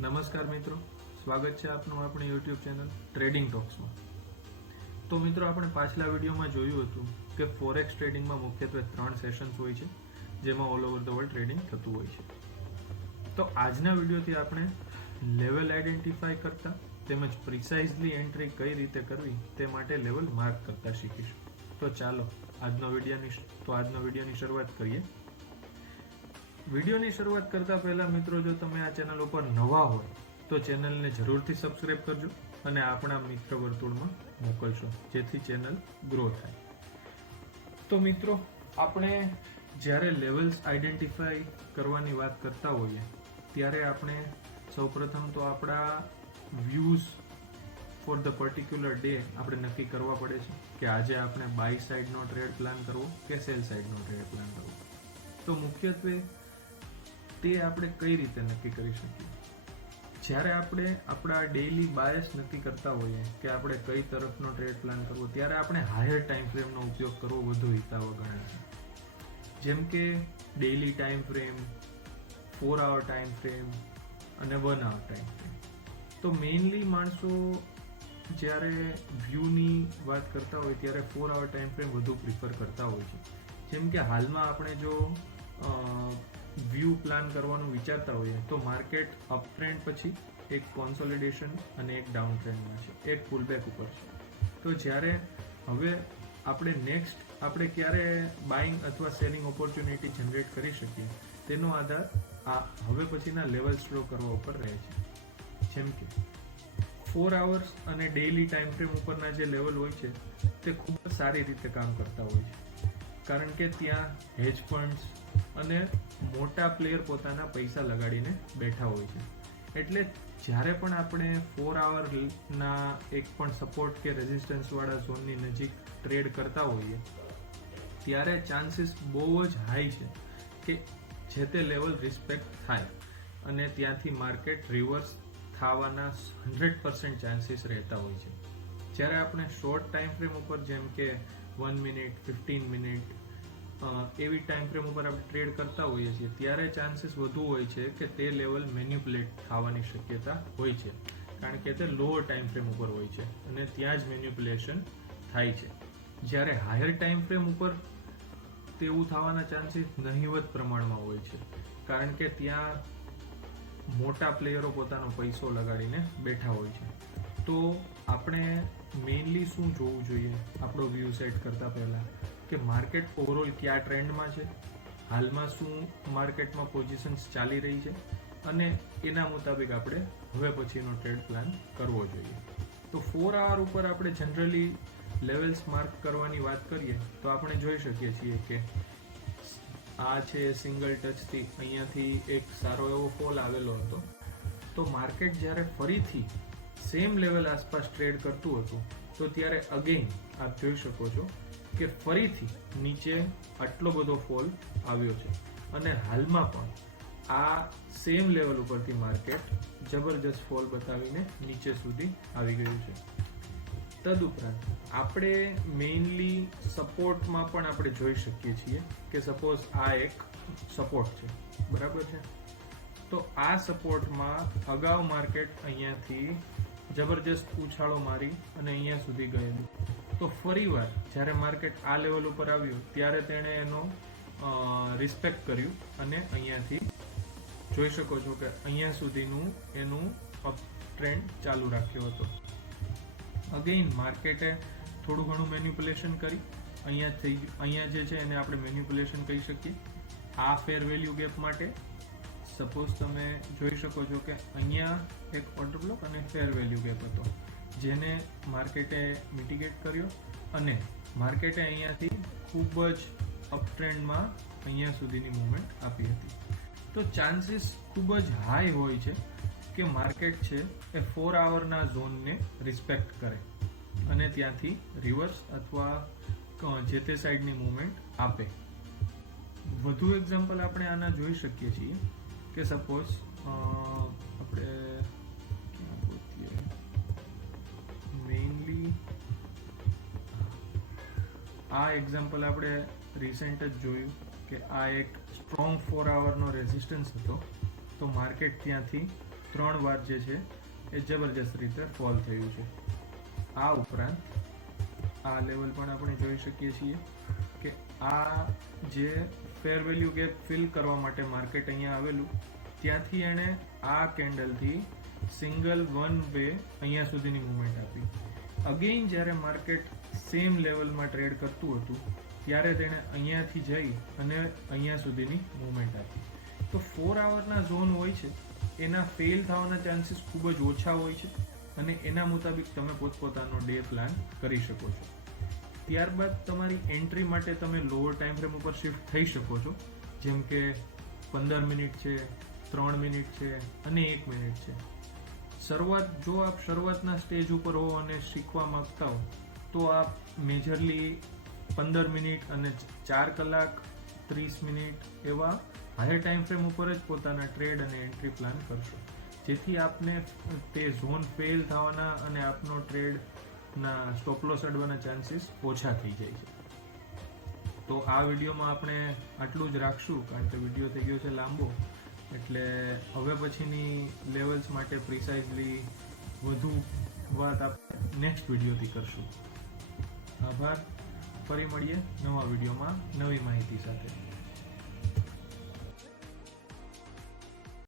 નમસ્કાર મિત્રો, સ્વાગત છે આપનું આપણી યુટ્યુબ ચેનલ ટ્રેડિંગ ટોક્સમાં. તો મિત્રો, આપણે પાછલા વિડીયોમાં જોયું હતું કે ફોરેક્સ ટ્રેડિંગમાં મુખ્યત્વે 3 સેશન્સ હોય છે, જેમાં all over the world trading થતું હોય છે. તો આજના વિડીયોથી આપણે લેવલ આઈડેન્ટિફાઈ કરતા તેમજ પ્રિસાઇઝલી એન્ટ્રી કઈ રીતે કરવી તે માટે લેવલ માર્ક કરતા શીખીશું. તો ચાલો આજનો વિડીયોની શરૂઆત કરીએ. વિડીયોની શરૂઆત કરતા પહેલા મિત્રો, જો તમે આ ચેનલ ઉપર નવા હોય તો ચેનલને જરૂરથી સબસ્ક્રાઇબ કરજો અને આપણા મિત્ર વર્તુળમાં મોકલશો, જેથી ચેનલ ગ્રો થાય. તો મિત્રો, આપણે જ્યારે લેવલ્સ આઈડેન્ટિફાઈ કરવાની વાત કરતા હોઈએ ત્યારે આપણે સૌપ્રથમ તો આપણા views for the particular day આપણે નક્કી કરવા પડે છે કે આજે આપણે બાય સાઇડનો ટ્રેડ પ્લાન કરવો કે સેલ સાઇડનો ટ્રેડ પ્લાન કરવો. તો મુખ્યત્વે તે આપણે કઈ રીતે નક્કી કરી શકીએ? જ્યારે આપણે આપણા ડેઇલી બાયસ નક્કી કરતા હોઈએ કે આપણે કઈ તરફનો ટ્રેડ પ્લાન કરવો, ત્યારે આપણે હાયર ટાઈમ ફ્રેમનો ઉપયોગ કરવો વધુ હિતાવહ ગણાય છે. જેમ કે daily time frame, 4 hour time frame અને 1 hour ટાઈમ ફ્રેમ. તો મેઇનલી માણસો જ્યારે વ્યૂની વાત કરતા હોય ત્યારે 4 hour ટાઈમ ફ્રેમ વધુ પ્રિફર કરતા હોય છે. જેમ કે હાલમાં આપણે જો વ્યૂ પ્લાન કરવાનું વિચારતા હોઈએ તો માર્કેટ અપ ટ્રેન્ડ પછી એક કોન્સોલિડેશન અને એક ડાઉન ટ્રેન્ડમાં છે, એક પુલબેક ઉપર છે. તો જ્યારે હવે આપણે ક્યારે બાઇંગ અથવા સેલિંગ ઓપોર્ચ્યુનિટી જનરેટ કરી શકીએ તેનો આધાર આ હવે પછીના લેવલ સ્લો કરવા ઉપર રહે છે. જેમ કે 4 hours અને ડેઇલી ટાઈમ ફ્રેમ ઉપરના જે લેવલ હોય છે તે ખૂબ જ સારી રીતે કામ કરતા હોય છે, કારણ કે ત્યાં હેજ ફંડ્સ અને મોટા પ્લેયર પોતાના પૈસા લગાડીને બેઠા હોય છે. એટલે જ્યારે પણ આપણે 4 hourના એક પણ સપોર્ટ કે રેઝિસ્ટન્સવાળા ઝોનની નજીક ટ્રેડ કરતા હોઈએ ત્યારે ચાન્સીસ બહુ જ હાઈ છે કે જે તે લેવલ રિસ્પેક્ટ થાય અને ત્યાંથી માર્કેટ રિવર્સ થવાના 100% ચાન્સીસ રહેતા હોય છે. જ્યારે આપણે શોર્ટ ટાઈમ ફ્રેમ ઉપર જેમ કે 1 minute, 15 minute એવી ટાઈમ ફ્રેમ ઉપર આપણે ટ્રેડ કરતા હોઈએ છીએ ત્યારે ચાન્સીસ વધુ હોય છે કે તે લેવલ મેન્યુપ્યુલેટ થવાની શક્યતા હોય છે, કારણ કે તે લોઅર ટાઈમ ફ્રેમ ઉપર હોય છે અને ત્યાં જ મેન્યુપ્યુલેશન થાય છે. જ્યારે હાયર ટાઈમ ફ્રેમ ઉપર તેવું થવાના ચાન્સીસ નહિવત પ્રમાણમાં હોય છે, કારણ કે ત્યાં મોટા પ્લેયરો પોતાનો પૈસો લગાડીને બેઠા હોય છે. તો આપણે મેઇનલી શું જોવું જોઈએ આપણો વ્યૂ સેટ કરતા પહેલા કે માર્કેટ ઓવરઓલ કયા ટ્રેન્ડમાં છે, હાલમાં શું માર્કેટમાં પોઝિશન્સ ચાલી રહી છે અને એના મુતાબિક આપણે હવે પછીનો ટ્રેડ પ્લાન કરવો જોઈએ. તો 4 hour ઉપર આપણે જનરલી લેવલ્સ માર્ક કરવાની વાત કરીએ તો આપણે જોઈ શકીએ છીએ કે આ છે સિંગલ ટચથી અહીંયાથી એક સારો એવો ફોલ આવેલો હતો. તો માર્કેટ જ્યારે ફરીથી સેમ લેવલ આસપાસ ટ્રેડ કરતું હતું તો ત્યારે અગેન આપ જોઈ શકો છો કે ફરીથી નીચે આટલો બધો ફોલ આવ્યો છે અને હાલમાં પણ આ સેમ લેવલ ઉપરથી માર્કેટ જબરજસ્ત ફોલ બતાવીને નીચે સુધી આવી ગયું છે. તદુપરાંત આપણે મેઇનલી સપોર્ટમાં પણ આપણે જોઈ શકીએ છીએ કે સપોઝ આ એક સપોર્ટ છે, બરાબર છે. તો આ સપોર્ટમાં અગાઉ માર્કેટ અહીંયાથી જબરજસ્ત ઉછાળો મારી અને અહીંયા સુધી ગયેલું. તો ફરીવાર જ્યારે માર્કેટ આ લેવલ ઉપર આવ્યું ત્યારે તેણે એનો રિસ્પેક્ટ કર્યું અને અહીંયાથી જોઈ શકો છો કે અહીંયા સુધીનું એનું અપ ટ્રેન્ડ ચાલુ રાખ્યો હતો. અગેઇન માર્કેટે થોડું ઘણું મેન્યુપ્યુલેશન કરી અહીંયા જે છે એને આપણે મેન્યુપ્યુલેશન કહી શકીએ. આ ફેર વેલ્યુ ગેપ માટે સપોઝ તમે જોઈ શકો છો કે અહીંયા એક ઓર્ડર બ્લોક અને ફેર વેલ્યુ ગેપ હતો, જેને માર્કેટે મિટિગેટ કર્યો અને માર્કેટે અહીંયાથી ખૂબ જ અપ ટ્રેન્ડમાં અહીંયા સુધીની મૂવમેન્ટ આપી હતી. તો ચાન્સીસ ખૂબ જ હાઈ હોય છે કે માર્કેટ છે એ 4 hourના ઝોનને રિસ્પેક્ટ કરે અને ત્યાંથી રિવર્સ અથવા જે તે સાઈડની મૂવમેન્ટ આપે. વધુ એક્ઝામ્પલ આપણે આના જોઈ શકીએ છીએ કે સપોઝ આપણે મેઇનલી આ એક્ઝામ્પલ આપણે રિસેન્ટ જ જોયું કે આ એક સ્ટ્રોંગ 4 hourનો રેઝિસ્ટન્સ હતો. તો માર્કેટ ત્યાંથી 3 વાર જે છે એ જબરજસ્ત રીતે ફોલ થયું છે. આ ઉપરાંત આ લેવલ પણ આપણે જોઈ શકીએ છીએ કે આ જે ફેર વેલ્યુ ગેપ ફિલ કરવા માટે માર્કેટ અહીંયા આવેલું, ત્યાંથી એણે આ કેન્ડલથી સિંગલ વન વે અહીંયા સુધીની મૂવમેન્ટ આપી. અગેઇન જ્યારે માર્કેટ સેમ લેવલમાં ટ્રેડ કરતું હતું ત્યારે તેણે અહીંયાથી જઈ અને અહીંયા સુધીની મૂવમેન્ટ આપી. તો 4 આવરના ઝોન હોય છે એના ફેલ થવાના ચાન્સીસ ખૂબ જ ઓછા હોય છે અને એના મુતાબિક તમે પોતપોતાનો ડે પ્લાન કરી શકો છો. ત્યારબાદ તમારી એન્ટ્રી માટે તમે લોઅર ટાઈમ ફ્રેમ ઉપર શિફ્ટ થઈ શકો છો, જેમ કે 15 મિનિટ છે, 3 મિનિટ છે અને 1 મિનિટ છે. જો આપ શરૂઆતના સ્ટેજ ઉપર હો અને શીખવા માંગતા હો તો આપ મેજરલી 15 મિનિટ અને 4 કલાક 30 મિનિટ એવા હાયર ટાઈમ ફ્રેમ ઉપર જ પોતાના ટ્રેડ અને એન્ટ્રી પ્લાન કરશો, જેથી આપને તે ઝોન ફેલ થવાના અને આપનો ટ્રેડના સ્ટોપ લોસ અડવાના ચાન્સીસ ઓછા થઈ જાય છે. તો આ વિડીયોમાં આપણે આટલું જ રાખશું, કારણ કે વિડીયો થઈ ગયો છે લાંબો, એટલે હવે પછીની લેવલ્સ માટે પ્રિસાઇઝલી વધુ વાત આપણે નેક્સ્ટ વિડીયોથી કરશું. આભાર. ફરી મળીએ નવા વિડીયોમાં નવી માહિતી સાથે.